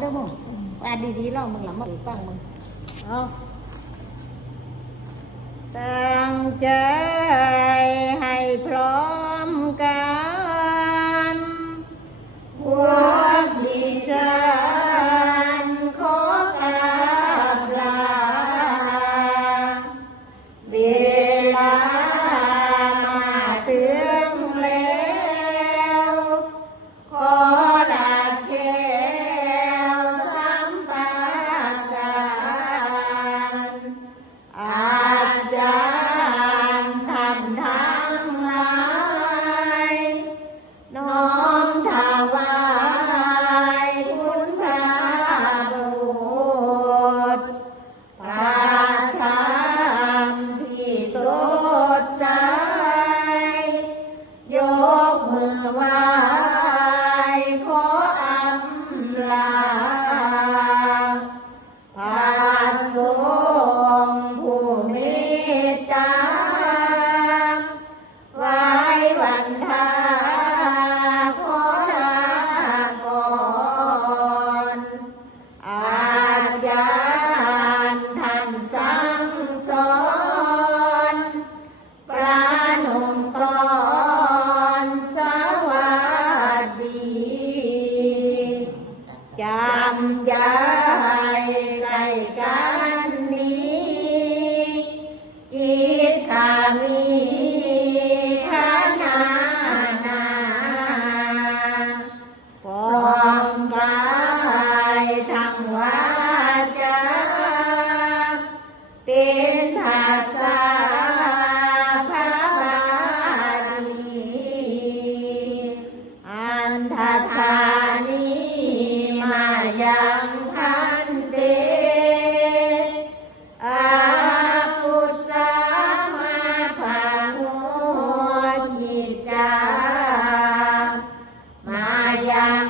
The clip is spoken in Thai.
เด้อมึงว่าดีๆล้วมึงหลังมาฟังมึงเอาตั้งใจ ตตาไว้วันทาขอลาก่อนอาจารย์ท่านสั่งสอนปรานุมก่อนสวัสดีจำใจ วาจาเป็นภาษาพดีอันทธานีมายังทันเตอาพุทธามาภามิตามายัง